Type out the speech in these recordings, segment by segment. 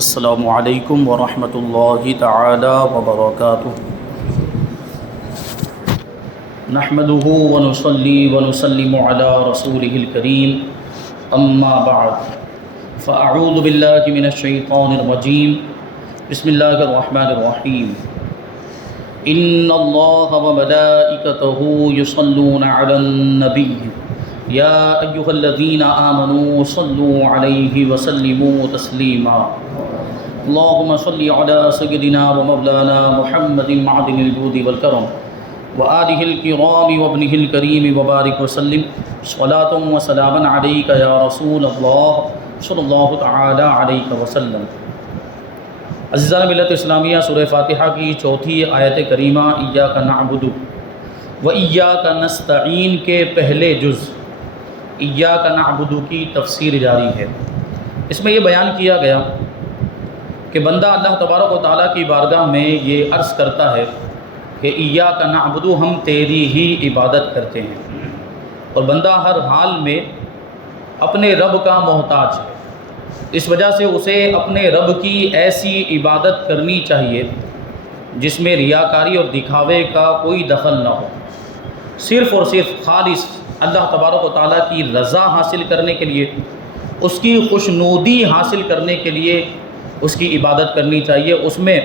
السلام علیکم ورحمۃ اللہ تعالی وبرکاتہ۔ نحمده ونصلی ونسلم علی رسوله الکریم، اما بعد فاعوذ باللہ من الشیطان الرجیم، بسم اللہ الرحمن الرحیم۔ ان اللہ وملائکتہ یصلون علی النبی یا ایھا الذین آمنوا صلوا علیہ وسلموا تسلیما۔ اللہم صل علی سیدنا ومولانا محمد معدن الجود والکرم وآلہ الکرام وابنہ الکریم وبارک وسلم صلاۃ وسلاما علیک یا رسول اللہ صلی اللہ تعالی علیہ وسلم۔ عزیزان ملت اسلامیہ، سورہ فاتحہ کی چوتھی آیت کریمہ ایاک نعبد و ایاک نستعین کے پہلے جز ایاک نعبد کی تفسیر جاری ہے۔ اس میں یہ بیان کیا گیا کہ بندہ اللہ تبارک و تعالیٰ کی بارگاہ میں یہ عرض کرتا ہے کہ ایاک نعبد، ہم تیری ہی عبادت کرتے ہیں، اور بندہ ہر حال میں اپنے رب کا محتاج ہے۔ اس وجہ سے اسے اپنے رب کی ایسی عبادت کرنی چاہیے جس میں ریاکاری اور دکھاوے کا کوئی دخل نہ ہو، صرف اور صرف خالص اللہ تبارک و تعالیٰ کی رضا حاصل کرنے کے لیے، اس کی خوشنودی حاصل کرنے کے لیے اس کی عبادت کرنی چاہیے۔ اس میں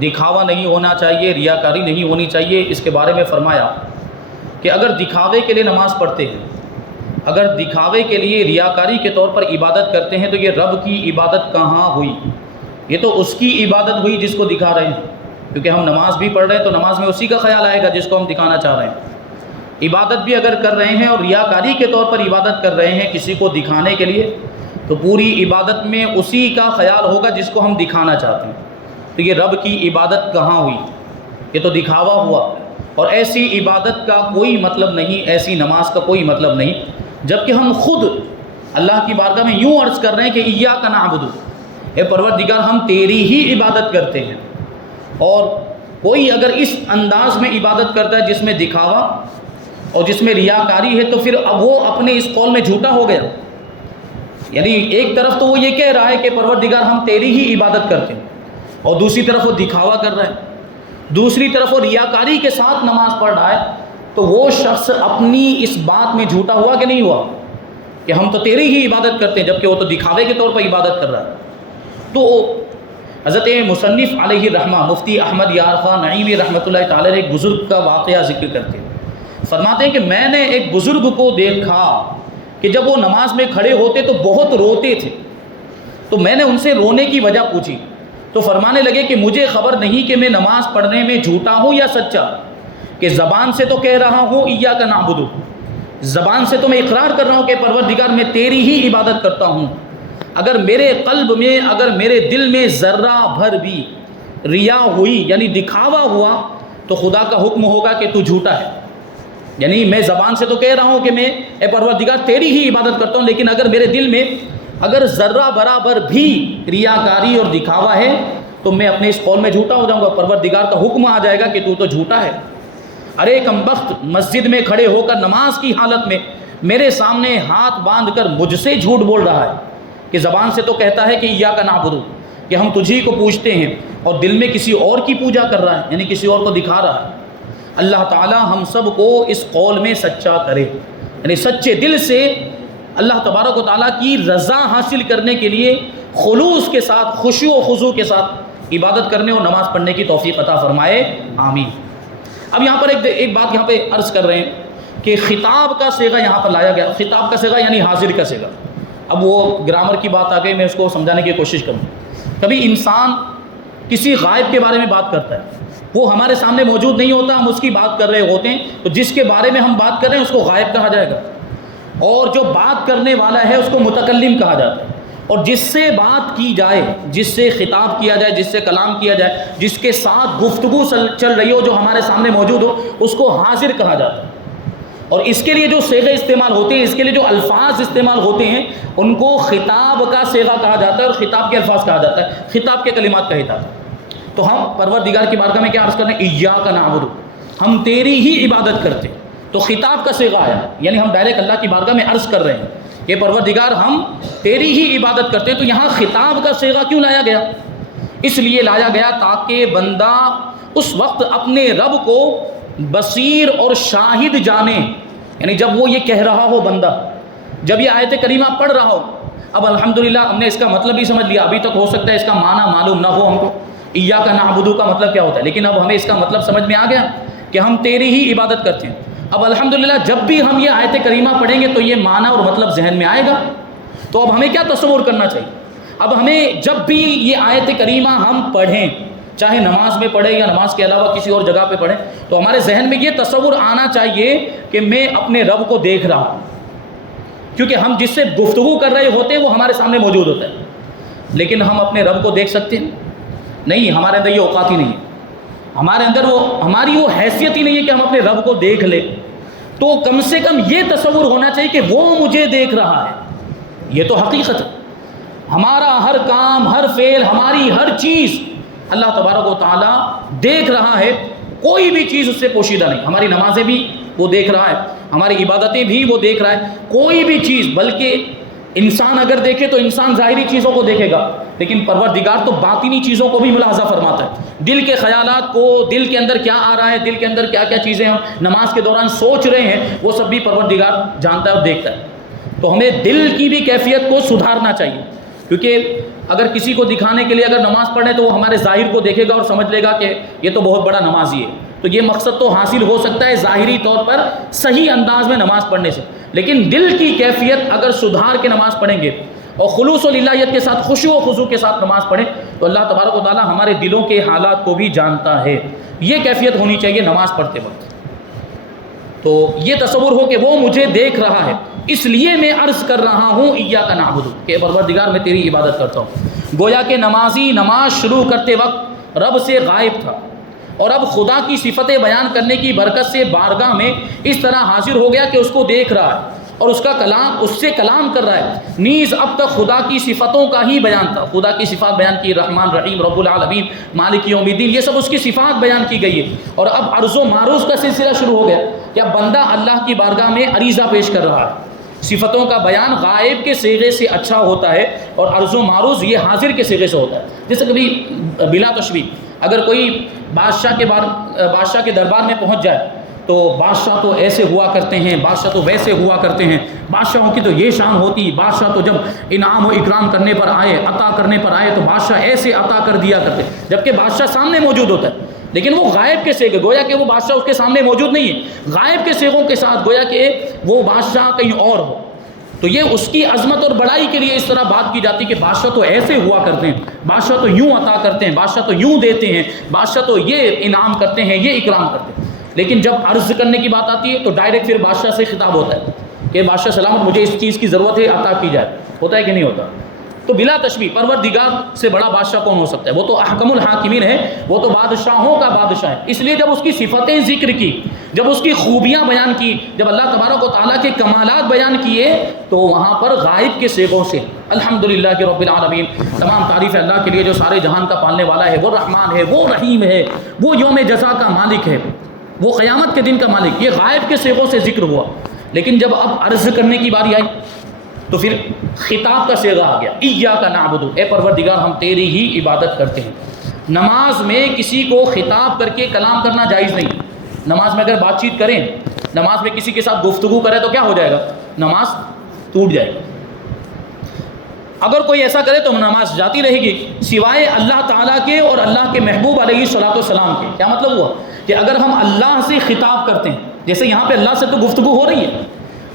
دکھاوا نہیں ہونا چاہیے، ریاکاری نہیں ہونی چاہیے۔ اس کے بارے میں فرمایا کہ اگر دکھاوے کے لیے نماز پڑھتے ہیں، اگر دکھاوے کے لیے ریاکاری کے طور پر عبادت کرتے ہیں، تو یہ رب کی عبادت کہاں ہوئی؟ یہ تو اس کی عبادت ہوئی جس کو دکھا رہے ہیں، کیونکہ ہم نماز بھی پڑھ رہے ہیں تو نماز میں اسی کا خیال آئے گا جس کو ہم دکھانا چاہ رہے ہیں۔ عبادت بھی اگر کر رہے ہیں اور ریاکاری کے طور پر عبادت کر رہے ہیں کسی کو دکھانے کے لیے، تو پوری عبادت میں اسی کا خیال ہوگا جس کو ہم دکھانا چاہتے ہیں۔ تو یہ رب کی عبادت کہاں ہوئی؟ یہ تو دکھاوا ہوا، اور ایسی عبادت کا کوئی مطلب نہیں، ایسی نماز کا کوئی مطلب نہیں، جبکہ ہم خود اللہ کی بارگاہ میں یوں عرض کر رہے ہیں کہ ایاک نعبد، اے پروردگار ہم تیری ہی عبادت کرتے ہیں۔ اور کوئی اگر اس انداز میں عبادت کرتا ہے جس میں دکھاوا اور جس میں ریاکاری ہے، تو پھر اب وہ اپنے اس قول میں جھوٹا ہو گیا۔ یعنی ایک طرف تو وہ یہ کہہ رہا ہے کہ پروردگار ہم تیری ہی عبادت کرتے ہیں، اور دوسری طرف وہ دکھاوا کر رہا ہے، دوسری طرف وہ ریاکاری کے ساتھ نماز پڑھ رہا ہے، تو وہ شخص اپنی اس بات میں جھوٹا ہوا کہ نہیں ہوا کہ ہم تو تیری ہی عبادت کرتے ہیں، جبکہ وہ تو دکھاوے کے طور پر عبادت کر رہا ہے۔ تو حضرت مصنف علیہ رحمہ مفتی احمد یار خان نعیمی رحمۃ اللہ تعالی ایک بزرگ کا واقعہ ذکر کرتے ہیں۔ فرماتے ہیں کہ میں نے ایک بزرگ کو دیکھا کہ جب وہ نماز میں کھڑے ہوتے تو بہت روتے تھے، تو میں نے ان سے رونے کی وجہ پوچھی، تو فرمانے لگے کہ مجھے خبر نہیں کہ میں نماز پڑھنے میں جھوٹا ہوں یا سچا، کہ زبان سے تو کہہ رہا ہوں ایاک نعبد، زبان سے تو میں اقرار کر رہا ہوں کہ پروردگار میں تیری ہی عبادت کرتا ہوں، اگر میرے قلب میں، اگر میرے دل میں ذرہ بھر بھی ریا ہوئی یعنی دکھاوا ہوا، تو خدا کا حکم ہوگا کہ تو جھوٹا ہے۔ یعنی میں زبان سے تو کہہ رہا ہوں کہ میں اے پروردگار تیری ہی عبادت کرتا ہوں، لیکن اگر میرے دل میں اگر ذرہ برابر بھی ریاکاری اور دکھاوا ہے تو میں اپنے اس قول میں جھوٹا ہو جاؤں گا، پروردگار کا حکم آ جائے گا کہ تو جھوٹا ہے۔ ارے کمبخت، مسجد میں کھڑے ہو کر نماز کی حالت میں میرے سامنے ہاتھ باندھ کر مجھ سے جھوٹ بول رہا ہے، کہ زبان سے تو کہتا ہے کہ ایاک نعبد، کہ ہم تجھی کو پوجتے ہیں، اور دل میں کسی اور کی پوجا کر رہا ہے، یعنی کسی اور کو دکھا رہا ہے۔ اللہ تعالی ہم سب کو اس قول میں سچا کرے، یعنی سچے دل سے اللہ تبارک و تعالیٰ کی رضا حاصل کرنے کے لیے خلوص کے ساتھ، خشوع و خضوع کے ساتھ عبادت کرنے اور نماز پڑھنے کی توفیق عطا فرمائے، آمین۔ اب یہاں پر ایک بات یہاں پہ عرض کر رہے ہیں کہ خطاب کا صیغہ یہاں پر لایا گیا، خطاب کا صیغہ یعنی حاضر کا صیغہ۔ اب وہ گرامر کی بات آ گئی، میں اس کو سمجھانے کی کوشش کروں۔ کبھی انسان کسی غائب کے بارے میں بات کرتا ہے، وہ ہمارے سامنے موجود نہیں ہوتا، ہم اس کی بات کر رہے ہوتے ہیں، تو جس کے بارے میں ہم بات کر رہے ہیں اس کو غائب کہا جائے گا، اور جو بات کرنے والا ہے اس کو متکلم کہا جاتا ہے، اور جس سے بات کی جائے، جس سے خطاب کیا جائے، جس سے کلام کیا جائے، جس کے ساتھ گفتگو چل رہی ہو، جو ہمارے سامنے موجود ہو، اس کو حاضر کہا جاتا ہے۔ اور اس کے لیے جو صیغے استعمال ہوتے ہیں، اس کے لیے جو الفاظ استعمال ہوتے ہیں، ان کو خطاب کا صیغہ کہا جاتا ہے، اور خطاب کے الفاظ کہا جاتا ہے، خطاب کے کلمات کہے جاتے ہیں۔ تو ہم پروردگار کی بارگاہ میں کیا عرض کر رہے ہیں؟ ایاک نعبد، ہم تیری ہی عبادت کرتے، تو خطاب کا صیغہ آیا، یعنی ہم ڈائریکٹ اللہ کی بارگاہ میں عرض کر رہے ہیں کہ پروردگار ہم تیری ہی عبادت کرتے ہیں۔ تو یہاں خطاب کا صیغہ کیوں لایا گیا؟ اس لیے لایا گیا تاکہ بندہ اس وقت اپنے رب کو بصیر اور شاہد جانے، یعنی جب وہ یہ کہہ رہا ہو بندہ، جب یہ آیت کریمہ پڑھ رہا ہو، اب الحمدللہ ہم نے اس کا مطلب بھی سمجھ لیا، ابھی تک ہو سکتا ہے اس کا معنی معلوم نہ ہو ہم کو، ایاک نعبد کا مطلب کیا ہوتا ہے، لیکن اب ہمیں اس کا مطلب سمجھ میں آ گیا کہ ہم تیری ہی عبادت کرتے ہیں۔ اب الحمدللہ جب بھی ہم یہ آیت کریمہ پڑھیں گے تو یہ معنی اور مطلب ذہن میں آئے گا۔ تو اب ہمیں کیا تصور کرنا چاہیے؟ اب ہمیں جب بھی یہ آیت کریمہ ہم پڑھیں، چاہے نماز میں پڑھیں یا نماز کے علاوہ کسی اور جگہ پہ پڑھیں، تو ہمارے ذہن میں یہ تصور آنا چاہیے کہ میں اپنے رب کو دیکھ رہا ہوں، کیونکہ ہم جس سے گفتگو کر رہے ہوتے ہیں وہ ہمارے سامنے موجود ہوتا ہے، لیکن ہم اپنے رب کو دیکھ سکتے ہیں؟ نہیں، ہمارے اندر یہ اوقات ہی نہیں ہے، ہمارے اندر ہماری وہ حیثیت ہی نہیں ہے کہ ہم اپنے رب کو دیکھ لیں۔ تو کم سے کم یہ تصور ہونا چاہیے کہ وہ مجھے دیکھ رہا ہے، یہ تو حقیقت ہے۔ ہمارا ہر کام، ہر فعل، ہماری ہر چیز اللہ تبارک و تعالیٰ دیکھ رہا ہے، کوئی بھی چیز اس سے پوشیدہ نہیں۔ ہماری نمازیں بھی وہ دیکھ رہا ہے، ہماری عبادتیں بھی وہ دیکھ رہا ہے، کوئی بھی چیز، بلکہ انسان اگر دیکھے تو انسان ظاہری چیزوں کو دیکھے گا، لیکن پروردگار تو باطنی چیزوں کو بھی ملاحظہ فرماتا ہے، دل کے خیالات کو، دل کے اندر کیا آ رہا ہے، دل کے اندر کیا کیا چیزیں ہم نماز کے دوران سوچ رہے ہیں، وہ سب بھی پروردگار جانتا ہے اور دیکھتا ہے۔ تو ہمیں دل کی بھی کیفیت کو سدھارنا چاہیے، کیونکہ اگر کسی کو دکھانے کے لیے اگر نماز پڑھیں تو وہ ہمارے ظاہر کو دیکھے گا اور سمجھ لے گا کہ یہ تو بہت بڑا نمازی ہے، تو یہ مقصد تو حاصل ہو سکتا ہے ظاہری طور پر صحیح انداز میں نماز پڑھنے سے، لیکن دل کی کیفیت اگر سدھار کے نماز پڑھیں گے اور خلوص و للہیت کے ساتھ، خشوع و خضوع کے ساتھ نماز پڑھیں تو اللہ تبارک و تعالیٰ ہمارے دلوں کے حالات کو بھی جانتا ہے۔ یہ کیفیت ہونی چاہیے نماز پڑھتے وقت، تو یہ تصور ہو کہ وہ مجھے دیکھ رہا ہے، اس لیے میں عرض کر رہا ہوں ایاک نعبد، کہ پروردگار میں تیری عبادت کرتا ہوں۔ گویا کہ نمازی نماز شروع کرتے وقت رب سے غائب تھا، اور اب خدا کی صفتیں بیان کرنے کی برکت سے بارگاہ میں اس طرح حاضر ہو گیا کہ اس کو دیکھ رہا ہے اور اس کا کلام، اس سے کلام کر رہا ہے۔ نیز اب تک خدا کی صفتوں کا ہی بیان تھا، خدا کی صفات بیان کی، رحمان، رحیم، رب العالمین، مالک یوم الدین، یہ سب اس کی صفات بیان کی گئی ہے، اور اب عرض و معروض کا سلسلہ شروع ہو گیا کہ اب بندہ اللہ کی بارگاہ میں عریضہ پیش کر رہا ہے۔ صفتوں کا بیان غائب کے صیغے سے اچھا ہوتا ہے، اور عرض و معروض یہ حاضر کے صیغے سے ہوتا ہے۔ جیسے کبھی بلا تشبیہ اگر کوئی بادشاہ کے دربار میں پہنچ جائے تو بادشاہ تو ایسے ہوا کرتے ہیں، بادشاہ تو ویسے ہوا کرتے ہیں، بادشاہوں کی تو یہ شان ہوتی، بادشاہ تو جب انعام و اکرام کرنے پر آئے، عطا کرنے پر آئے تو بادشاہ ایسے عطا کر دیا کرتے، جبکہ بادشاہ سامنے موجود ہوتا ہے، لیکن وہ غائب کے صیغے، گویا کہ وہ بادشاہ اس کے سامنے موجود نہیں ہے، غائب کے صیغوں کے ساتھ گویا کہ وہ بادشاہ کہیں اور ہو۔ تو یہ اس کی عظمت اور بڑائی کے لیے اس طرح بات کی جاتی کہ بادشاہ تو ایسے ہوا کرتے ہیں، بادشاہ تو یوں عطا کرتے ہیں، بادشاہ تو یوں دیتے ہیں، بادشاہ تو یہ انعام کرتے ہیں، یہ اکرام کرتے ہیں۔ لیکن جب عرض کرنے کی بات آتی ہے تو ڈائریکٹ پھر بادشاہ سے خطاب ہوتا ہے کہ بادشاہ سلامت، مجھے اس چیز کی ضرورت ہے، عطا کی جائے، ہوتا ہے کہ نہیں ہوتا؟ تو بلا تشبیہ پروردگار سے بڑا بادشاہ کون ہو سکتا ہے؟ وہ تو احکم الحاکمین ہے، وہ تو بادشاہوں کا بادشاہ ہے۔ اس لیے جب اس کی صفتیں ذکر کی، جب اس کی خوبیاں بیان کی، جب اللہ تبارک و تعالیٰ کے کمالات بیان کیے تو وہاں پر غائب کے صیغوں سے الحمدللہ کہ رب العالمین، تمام تعریف ہے اللہ کے لیے جو سارے جہان کا پالنے والا ہے، وہ رحمان ہے، وہ رحیم ہے، وہ یوم جزا کا مالک ہے، وہ قیامت کے دن کا مالک، یہ غائب کے صیغوں سے ذکر ہوا۔ لیکن جب اب عرض کرنے کی باری آئی تو پھر خطاب کا صیغہ آ گیا، ایاک نعبد، اے پروردگار ہم تیری ہی عبادت کرتے ہیں۔ نماز میں کسی کو خطاب کر کے کلام کرنا جائز نہیں۔ نماز میں اگر بات چیت کریں، نماز میں کسی کے ساتھ گفتگو کرے تو کیا ہو جائے گا؟ نماز ٹوٹ جائے گی۔ اگر کوئی ایسا کرے تو نماز جاتی رہے گی، سوائے اللہ تعالیٰ کے اور اللہ کے محبوب علیہ الصلوۃ والسلام کے۔ کیا مطلب ہوا؟ کہ اگر ہم اللہ سے خطاب کرتے ہیں، جیسے یہاں پہ اللہ سے تو گفتگو ہو رہی ہے،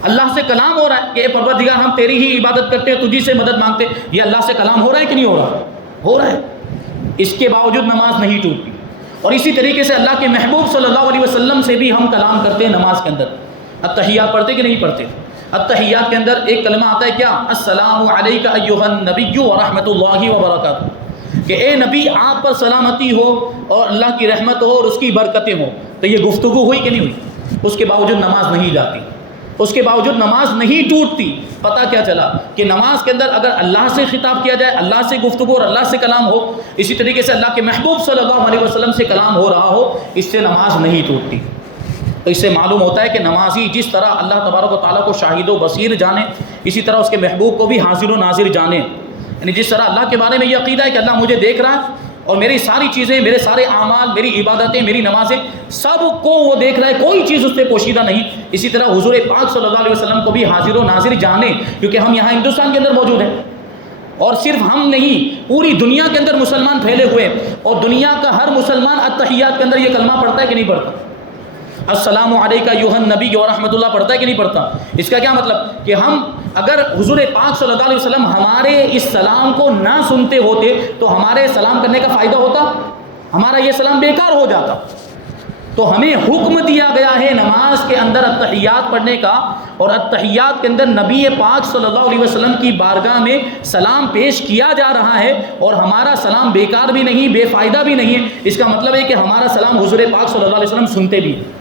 اللہ سے کلام ہو رہا ہے کہ اے پروردگار ہم تیری ہی عبادت کرتے ہیں، تجھی سے مدد مانگتے ہیں، یہ اللہ سے کلام ہو رہا ہے کہ نہیں ہو رہا؟ ہو رہا ہے، اس کے باوجود نماز نہیں ٹوٹتی۔ اور اسی طریقے سے اللہ کے محبوب صلی اللہ علیہ وسلم سے بھی ہم کلام کرتے ہیں نماز کے اندر۔ التحیات پڑھتے کہ نہیں پڑھتے؟ التحیات کے اندر ایک کلمہ آتا ہے کیا؟ السلام علیک ایھا النبی ورحمۃ اللہ وبرکاتہ، کہ اے نبی آپ پر سلامتی ہو اور اللہ کی رحمت ہو اور اس کی برکتیں ہوں۔ تو یہ گفتگو ہوئی کہ نہیں ہوئی؟ اس کے باوجود نماز نہیں جاتی، اس کے باوجود نماز نہیں ٹوٹتی۔ پتہ کیا چلا کہ نماز کے اندر اگر اللہ سے خطاب کیا جائے، اللہ سے گفتگو اور اللہ سے کلام ہو، اسی طریقے سے اللہ کے محبوب صلی اللہ علیہ وسلم سے کلام ہو رہا ہو، اس سے نماز نہیں ٹوٹتی۔ تو اس سے معلوم ہوتا ہے کہ نمازی جس طرح اللہ تبارک و تعالیٰ کو شاہد و بصیر جانے، اسی طرح اس کے محبوب کو بھی حاضر و ناظر جانے. یعنی جس طرح اللہ کے بارے میں یہ عقیدہ ہے کہ اللہ مجھے دیکھ رہا ہے اور میری ساری چیزیں، میرے سارے اعمال، میری عبادتیں، میری نمازیں، سب کو وہ دیکھ رہا ہے، کوئی چیز اس پہ پوشیدہ نہیں. اسی طرح حضور پاک صلی اللہ علیہ وسلم کو بھی حاضر و ناظر جانے، کیونکہ ہم یہاں ہندوستان کے اندر موجود ہیں، اور صرف ہم نہیں، پوری دنیا کے اندر مسلمان پھیلے ہوئے ہیں، اور دنیا کا ہر مسلمان التحیات کے اندر یہ کلمہ پڑھتا ہے کہ نہیں پڑھتا؟ السلام علیکہ ایھا النبی و رحمۃ اللہ پڑھتا ہے کہ نہیں پڑھتا؟ اس کا کیا مطلب کہ ہم اگر حضور پاک صلی اللہ علیہ وسلم ہمارے اس سلام کو نہ سنتے ہوتے تو ہمارے سلام کرنے کا فائدہ ہوتا؟ ہمارا یہ سلام بیکار ہو جاتا. تو ہمیں حکم دیا گیا ہے نماز کے اندر التحیات پڑھنے کا، اور التحیات کے اندر نبی پاک صلی اللہ علیہ وسلم کی بارگاہ میں سلام پیش کیا جا رہا ہے، اور ہمارا سلام بیکار بھی نہیں، بے فائدہ بھی نہیں ہے. اس کا مطلب ہے کہ ہمارا سلام حضور پاک صلی اللہ علیہ وسلم سنتے بھی ہیں.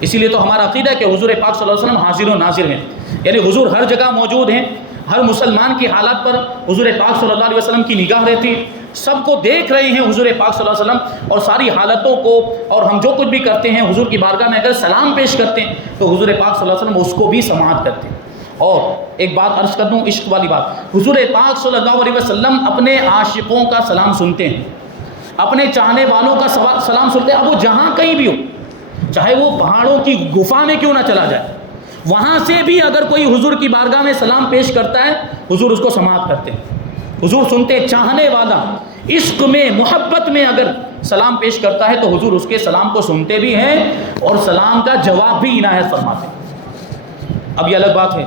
اسی لیے تو ہمارا عقیدہ ہے کہ حضور پاک صلی اللہ علیہ وسلم حاضر و ناظر ہیں، یعنی حضور ہر جگہ موجود ہیں، ہر مسلمان کی حالت پر حضور پاک صلی اللہ علیہ وسلم کی نگاہ رہتی، سب کو دیکھ رہے ہیں حضور پاک صلی اللہ علیہ وسلم، اور ساری حالتوں کو، اور ہم جو کچھ بھی کرتے ہیں حضور کی بارگاہ میں اگر سلام پیش کرتے ہیں تو حضور پاک صلی اللہ علیہ وسلم اس کو بھی سماعت کرتے ہیں. اور ایک بات عرض کر دوں، عشق والی بات، حضور پاک صلی اللہ علیہ وسلم اپنے عاشقوں کا سلام سنتے ہیں، اپنے چاہنے والوں کا سلام سنتے ہیں، اب وہ جہاں کہیں بھی ہو، چاہے وہ پہاڑوں کی گفا میں کیوں نہ چلا جائے، وہاں سے بھی اگر کوئی حضور کی بارگاہ میں سلام پیش کرتا ہے حضور اس کو سماعت کرتے ہیں، حضور سنتے ہیں. چاہنے والا عشق میں، محبت میں اگر سلام پیش کرتا ہے تو حضور اس کے سلام کو سنتے بھی ہیں اور سلام کا جواب بھی عنایت فرماتے ہیں. اب یہ الگ بات ہے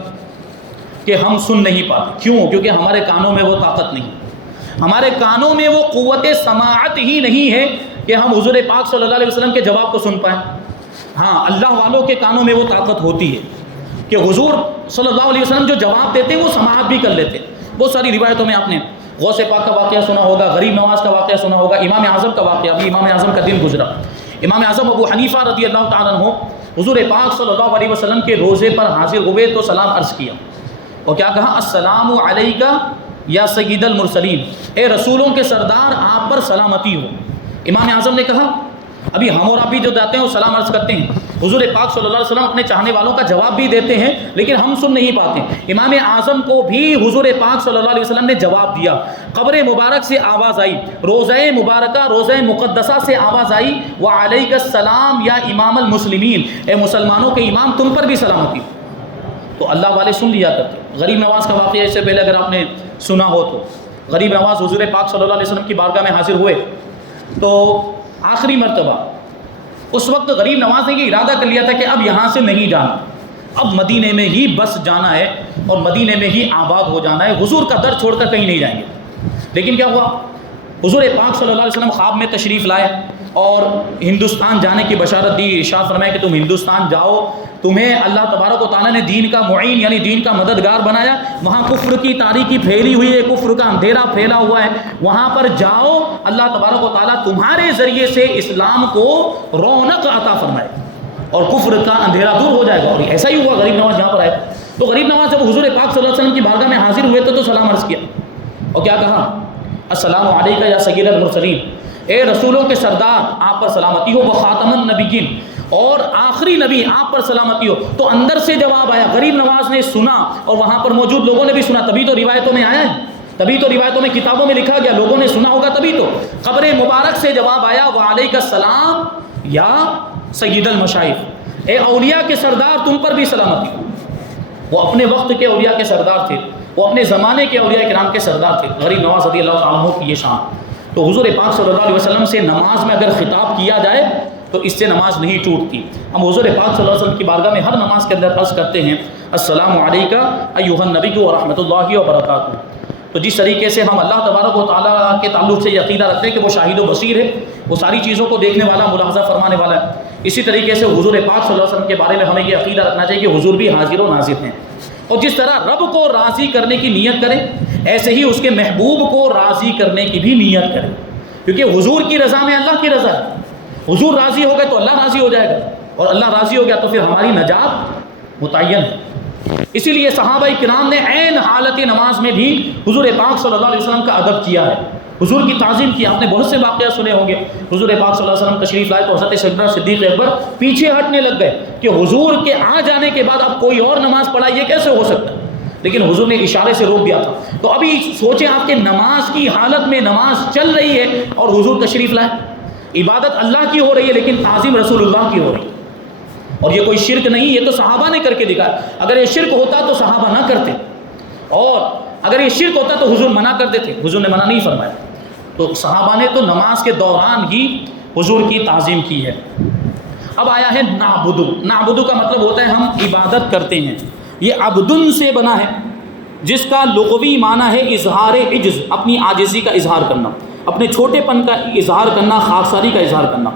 کہ ہم سن نہیں پاتے، کیوں؟ کیونکہ ہمارے کانوں میں وہ طاقت نہیں، ہمارے کانوں میں وہ قوت سماعت ہی نہیں ہے کہ ہم حضور پاک صلی اللہ علیہ وسلم کے جواب کو سن پائیں. ہاں، اللہ والوں کے کانوں میں وہ طاقت ہوتی ہے کہ حضور صلی اللہ علیہ وسلم جو جواب دیتے ہیں وہ سماعت بھی کر لیتے ہیں. بہت ساری روایتوں میں آپ نے غوث پاک کا واقعہ سنا ہوگا، غریب نواز کا واقعہ سنا ہوگا، امام اعظم کا واقعہ، ابھی امام اعظم کا دن گزرا. امام اعظم ابو حنیفہ رضی اللہ تعالیٰ عنہ حضور پاک صلی اللہ علیہ وسلم کے روزے پر حاضر ہوئے تو سلام عرض کیا، اور کیا کہا؟ السلام علیکہ یا سید المرسلین، اے رسولوں کے سردار آپ پر سلامتی ہو. امام اعظم نے کہا، ابھی ہم اور آپ بھی جو جاتے ہیں وہ سلام عرض کرتے ہیں، حضور پاک صلی اللہ علیہ وسلم اپنے چاہنے والوں کا جواب بھی دیتے ہیں لیکن ہم سن نہیں پاتے. امام اعظم کو بھی حضور پاک صلی اللہ علیہ وسلم نے جواب دیا، قبر مبارک سے آواز آئی، روضہ مبارکہ، روضہ مقدسہ سے آواز آئی، وعلیک السلام یا امام المسلمین، اے مسلمانوں کے امام تم پر بھی سلامتی. تو اللہ والے سن لیا کرتے. غریب نواز کا واقعہ اس سے پہلے اگر آپ نے سنا ہو تو غریب نواز حضور پاک صلی اللہ علیہ وسلم کی بارگاہ میں حاضر ہوئے تو آخری مرتبہ اس وقت غریب نواز نے یہ ارادہ کر لیا تھا کہ اب یہاں سے نہیں جانا، اب مدینے میں ہی بس جانا ہے اور مدینے میں ہی آباد ہو جانا ہے، حضور کا در چھوڑ کر کہیں نہیں جائیں گے. لیکن کیا ہوا؟ حضور پاک صلی اللہ علیہ وسلم خواب میں تشریف لائے اور ہندوستان جانے کی بشارت دی، ارشاد فرمایا کہ تم ہندوستان جاؤ، تمہیں اللہ تبارک و تعالیٰ نے دین کا معین یعنی دین کا مددگار بنایا، وہاں کفر کی تاریکی پھیلی ہوئی ہے، کفر کا اندھیرا پھیلا ہوا ہے، وہاں پر جاؤ، اللہ تبارک و تعالیٰ تمہارے ذریعے سے اسلام کو رونق عطا فرمائے اور کفر کا اندھیرا دور ہو جائے گا. اور ایسا ہی ہوا، غریب نواز جہاں پر آئے تو غریب نواز جب حضور پاک صلی اللہ علیہ وسلم کی بارگاہ میں حاضر ہوئے تو سلام عرض کیا اور کیا کہا؟ السلام علیکہ یا سید المرسلین، اے رسولوں کے سردار آپ پر سلامتی ہو، وخاتم النبیین، اور آخری نبی آپ پر سلامتی ہو. تو اندر سے جواب آیا، غریب نواز نے سنا اور وہاں پر موجود لوگوں نے بھی سنا، تبھی تو روایتوں میں آیا ہے، تبھی تو روایتوں میں کتابوں میں لکھا گیا، لوگوں نے سنا ہوگا تبھی تو. قبر مبارک سے جواب آیا، وعلیک السلام یا سید المشائخ، اے اولیاء کے سردار تم پر بھی سلامتی ہو. وہ اپنے وقت کے اولیاء کے سردار تھے، وہ اپنے زمانے کے اولیاء کرام کے سردار تھے، غریب نواز رضی اللہ عنہ کی یہ شان. تو حضور پاک صلی اللہ علیہ وسلم سے نماز میں اگر خطاب کیا جائے تو اس سے نماز نہیں ٹوٹتی. ہم حضور پاک صلی اللہ علیہ وسلم کی بارگاہ میں ہر نماز کے اندر عرض کرتے ہیں، السلام علیکہ ایھا النبی ورحمۃ اللہ وبرکاتہ. تو جس طریقے سے ہم اللہ تبارک و تعالیٰ کے تعلق سے یہ عقیدہ رکھتے ہیں کہ وہ شاہد و بصیر ہے، وہ ساری چیزوں کو دیکھنے والا، ملاحظہ فرمانے والا ہے، اسی طریقے سے حضور پاک صلی اللہ علیہ وسلم کے بارے میں ہمیں یہ عقیدہ رکھنا چاہیے کہ حضور بھی حاضر و ناظر ہیں. اور جس طرح رب کو راضی کرنے کی نیت کریں، ایسے ہی اس کے محبوب کو راضی کرنے کی بھی نیت کریں، کیونکہ حضور کی رضا میں اللہ کی رضا ہے. حضور راضی ہو گئے تو اللہ راضی ہو جائے گا، اور اللہ راضی ہو گیا تو پھر ہماری نجات متعین ہے. اسی لیے صحابہ کرام نے عین حالت نماز میں بھی حضور پاک صلی اللہ علیہ وسلم کا ادب کیا ہے، حضور کی تعظیم کی۔ آپ نے بہت سے واقعات سنے ہوں گے، حضور پاک صلی اللہ علیہ وسلم تشریف لائے تو حضرت سیدنا صدیق اکبر پیچھے ہٹنے لگ گئے کہ حضور کے آ جانے کے بعد اب کوئی اور نماز پڑھائے، یہ کیسے ہو سکتا ہے؟ لیکن حضور نے اشارے سے روک دیا تھا۔ تو ابھی سوچیں آپ کے نماز کی حالت میں نماز چل رہی ہے اور حضور تشریف لائے، عبادت اللہ کی ہو رہی ہے لیکن تعظیم رسول اللہ کی ہو رہی ہے۔ اور یہ کوئی شرک نہیں، یہ تو صحابہ نے کر کے دکھایا۔ اگر یہ شرک ہوتا تو صحابہ نہ کرتے، اور اگر یہ شرک ہوتا تو حضور منع کرتے تھے، حضور نے منع نہیں فرمایا۔ تو صحابہ نے تو نماز کے دوران ہی حضور کی تعظیم کی ہے۔ اب آیا ہے نعبدو۔ نعبدو کا مطلب ہوتا ہے ہم عبادت کرتے ہیں۔ یہ عبدن سے بنا ہے، جس کا لغوی معنی ہے اظہار عجز، اپنی عاجزی کا اظہار کرنا، اپنے چھوٹے پن کا اظہار کرنا، خاکساری کا اظہار کرنا۔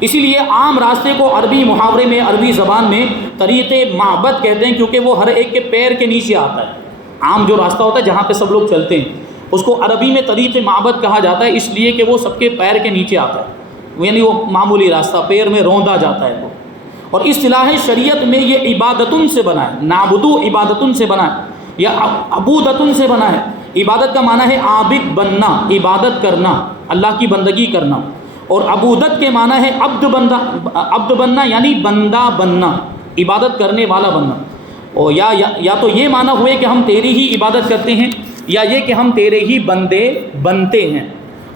اسی لیے عام راستے کو عربی محاورے میں، عربی زبان میں طریق معبد کہتے ہیں، کیونکہ وہ ہر ایک کے پیر کے نیچے آتا ہے۔ عام جو راستہ ہوتا ہے جہاں پہ سب لوگ چلتے ہیں، اس کو عربی میں طریق معبد کہا جاتا ہے، اس لیے کہ وہ سب کے پیر کے نیچے آتا ہے، یعنی وہ معمولی راستہ، پیر میں روندا جاتا ہے وہ۔ اور اصطلاح شریعت میں یہ عبادتن سے بنا ہے، نعبدو عبادتن سے بنا ہے، یا عبودتن سے بنا ہے۔ عبادت کا معنی ہے عابد بننا، عبادت کرنا، اللہ کی بندگی کرنا، اور عبودت کے معنی ہے عبد بننا، یعنی بندہ بننا، عبادت کرنے والا بننا۔ اور یا تو یہ معنی ہوئے کہ ہم تیری ہی عبادت کرتے ہیں، یا یہ کہ ہم تیرے ہی بندے بنتے ہیں۔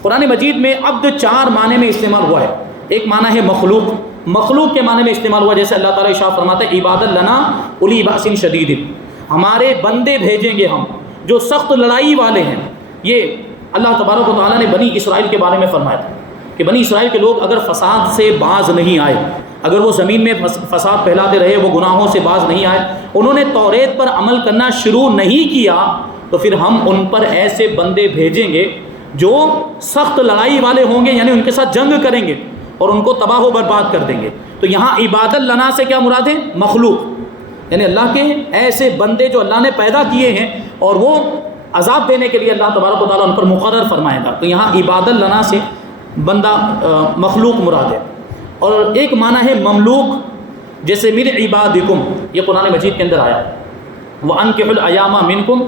قرآن مجید میں عبد 4 معنی میں استعمال ہوا ہے۔ ایک معنی ہے مخلوق، مخلوق کے معنی میں استعمال ہوا، جیسے اللہ تعالیٰ ارشاد فرماتا ہے عبادت لنا اولی باس شدید، ہمارے بندے بھیجیں گے ہم جو سخت لڑائی والے ہیں۔ یہ اللہ تبارک و تعالیٰ نے بنی اسرائیل کے بارے میں فرمایا تھا کہ بنی اسرائیل کے لوگ اگر فساد سے باز نہیں آئے، اگر وہ زمین میں فساد پھیلاتے رہے، وہ گناہوں سے باز نہیں آئے، انہوں نے توریت پر عمل کرنا شروع نہیں کیا، تو پھر ہم ان پر ایسے بندے بھیجیں گے جو سخت لڑائی والے ہوں گے، یعنی ان کے ساتھ جنگ کریں گے اور ان کو تباہ و برباد کر دیں گے۔ تو یہاں عبادت لنا سے کیا مراد ہے؟ مخلوق، یعنی اللہ کے ایسے بندے جو اللہ نے پیدا کیے ہیں، اور وہ عذاب دینے کے لیے اللہ تبارک و تعالیٰ ان پر مقرر فرمائے گا۔ تو یہاں عبادت لنا سے بندہ مخلوق مراد ہے۔ اور ایک معنی ہے مملوک، جیسے من عبادکم، یہ قرآن مجید کے اندر آیا ہے، وَأَنكِحُوا الْأَيَامَ مِنكُم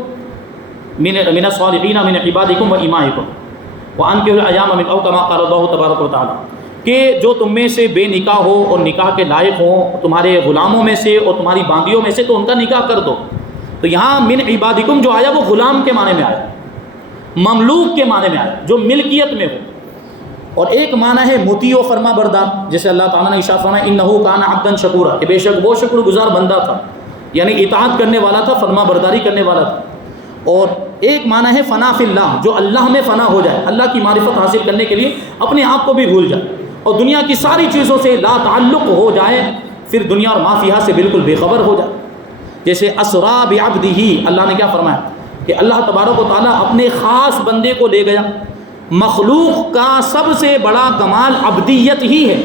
من الصالحین من عبادکم وإمائکم وَأَنكِحُوا الْأَيَامَ مِنْكُمْ، كما قال اللہ تبارک و تعالیٰ، کہ جو تم میں سے بے نکاح ہو اور نکاح کے لائق ہوں تمہارے غلاموں میں سے اور تمہاری باندیوں میں سے، تو ان کا نکاح کر دو۔ تو یہاں من عبادکم جو آیا وہ غلام کے معنی میں آیا، مملوک کے معنی میں آیا، جو ملکیت میں ہو۔ اور ایک معنی ہے مطیع و فرما بردار، جیسے اللہ تعالیٰ نے ارشاد فرمایا انہ کان عبدا شکورا، کہ بے شک وہ شکر گزار بندہ تھا، یعنی اطاعت کرنے والا تھا، فرما برداری کرنے والا تھا۔ اور ایک معنی ہے فنا فی اللہ، جو اللہ میں فنا ہو جائے، اللہ کی معرفت حاصل کرنے کے لیے اپنے آپ کو بھی بھول جائے اور دنیا کی ساری چیزوں سے لا تعلق ہو جائے، پھر دنیا اور ما فیہا سے بالکل بے خبر ہو جائے۔ جیسے اسرا بعبدہ، اللہ نے کیا فرمایا کہ اللہ تبارک و تعالیٰ اپنے خاص بندے کو لے گیا۔ مخلوق کا سب سے بڑا کمال عبدیت ہی ہے،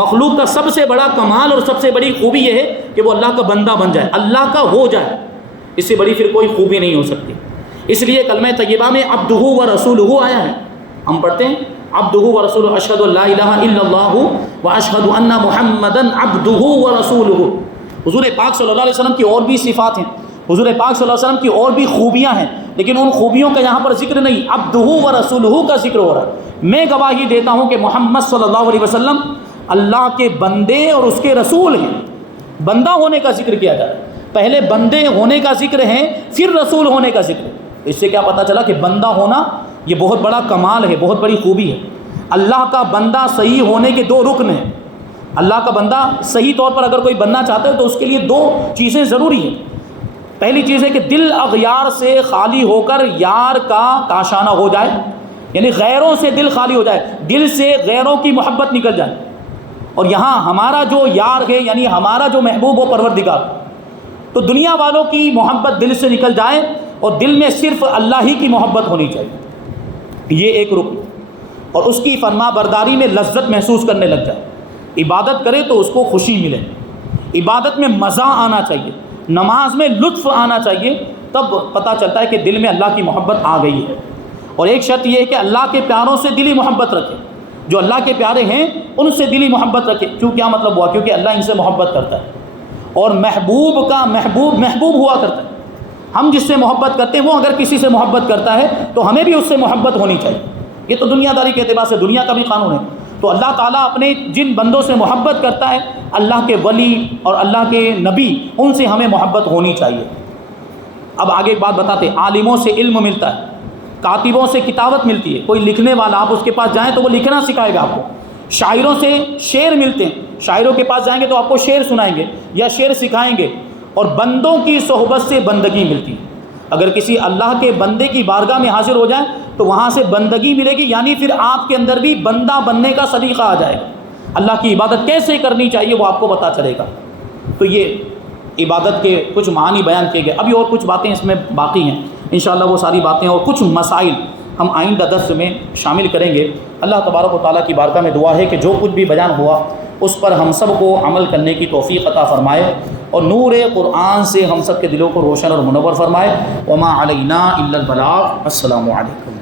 مخلوق کا سب سے بڑا کمال اور سب سے بڑی خوبی یہ ہے کہ وہ اللہ کا بندہ بن جائے، اللہ کا ہو جائے، اس سے بڑی پھر کوئی خوبی نہیں ہو سکتی۔ اس لیے کلمہ طیبہ میں عبدہ و رسولہ آیا ہے، ہم پڑھتے ہیں عبدہ و رسولہ، اشہد ان لا الہ الا اللہ و اشہد ان محمدا عبدہ و رسولہ۔ حضور پاک صلی اللہ علیہ وسلم کی اور بھی صفات ہیں، حضور پاک صلی اللہ علیہ وسلم کی اور بھی خوبیاں ہیں، لیکن ان خوبیوں کا یہاں پر ذکر نہیں، عبدہ و رسولہ کا ذکر ہو رہا ہے۔ میں گواہی دیتا ہوں کہ محمد صلی اللہ علیہ وسلم اللہ کے بندے اور اس کے رسول ہیں۔ بندہ ہونے کا ذکر کیا جا رہا ہے، پہلے بندے ہونے کا ذکر ہے، پھر رسول ہونے کا ذکر ہے۔ اس سے کیا پتہ چلا کہ بندہ ہونا یہ بہت بڑا کمال ہے، بہت بڑی خوبی ہے۔ اللہ کا بندہ صحیح ہونے کے 2 رکن ہیں۔ اللہ کا بندہ صحیح طور پر اگر کوئی بننا چاہتا ہے تو اس کے لیے 2 چیزیں ضروری ہیں۔ پہلی چیز ہے کہ دل اغیار سے خالی ہو کر یار کا کاشانہ ہو جائے، یعنی غیروں سے دل خالی ہو جائے، دل سے غیروں کی محبت نکل جائے، اور یہاں ہمارا جو یار ہے یعنی ہمارا جو محبوب وہ پروردگار، تو دنیا والوں کی محبت دل سے نکل جائے اور دل میں صرف اللہ ہی کی محبت ہونی چاہیے، یہ ایک رکن۔ اور اس کی فرما برداری میں لذت محسوس کرنے لگ جائے، عبادت کرے تو اس کو خوشی ملے، عبادت میں مزہ آنا چاہیے، نماز میں لطف آنا چاہیے، تب پتہ چلتا ہے کہ دل میں اللہ کی محبت آ گئی ہے۔ اور ایک شرط یہ ہے کہ اللہ کے پیاروں سے دلی محبت رکھے، جو اللہ کے پیارے ہیں ان سے دلی محبت رکھے۔ کیوں؟ کیا مطلب ہوا؟ کیونکہ اللہ ان سے محبت کرتا ہے، اور محبوب کا محبوب ہوا کرتا ہے. ہم جس سے محبت کرتے ہیں وہ اگر کسی سے محبت کرتا ہے تو ہمیں بھی اس سے محبت ہونی چاہیے. یہ تو دنیا داری کے اعتبار سے دنیا کا بھی قانون ہے. تو اللہ تعالیٰ اپنے جن بندوں سے محبت کرتا ہے، اللہ کے ولی اور اللہ کے نبی، ان سے ہمیں محبت ہونی چاہیے. اب آگے ایک بات بتاتے، عالموں سے علم ملتا ہے، کاتبوں سے کتابت ملتی ہے. کوئی لکھنے والا آپ اس کے پاس جائیں تو وہ لکھنا سکھائے گا آپ کو. شاعروں سے شعر ملتے ہیں، شاعروں کے پاس جائیں گے تو آپ کو شعر سنائیں گے یا شعر سکھائیں گے. اور بندوں کی صحبت سے بندگی ملتی ہے. اگر کسی اللہ کے بندے کی بارگاہ میں حاضر ہو جائیں تو وہاں سے بندگی ملے گی، یعنی پھر آپ کے اندر بھی بندہ بننے کا سلیقہ آ جائے گا. اللہ کی عبادت کیسے کرنی چاہیے وہ آپ کو پتہ چلے گا. تو یہ عبادت کے کچھ معنی بیان کیے گئے. ابھی اور کچھ باتیں اس میں باقی ہیں، انشاءاللہ وہ ساری باتیں اور کچھ مسائل ہم آئندہ درس میں شامل کریں گے. اللہ تبارک و تعالیٰ کی بارگاہ میں دعا ہے کہ جو کچھ بھی بیان ہوا اس پر ہم سب کو عمل کرنے کی توفیق عطا فرمائے اور نور قرآن سے ہم سب کے دلوں کو روشن اور منور فرمائے. وما علینا الا البلاغ. السلام علیکم.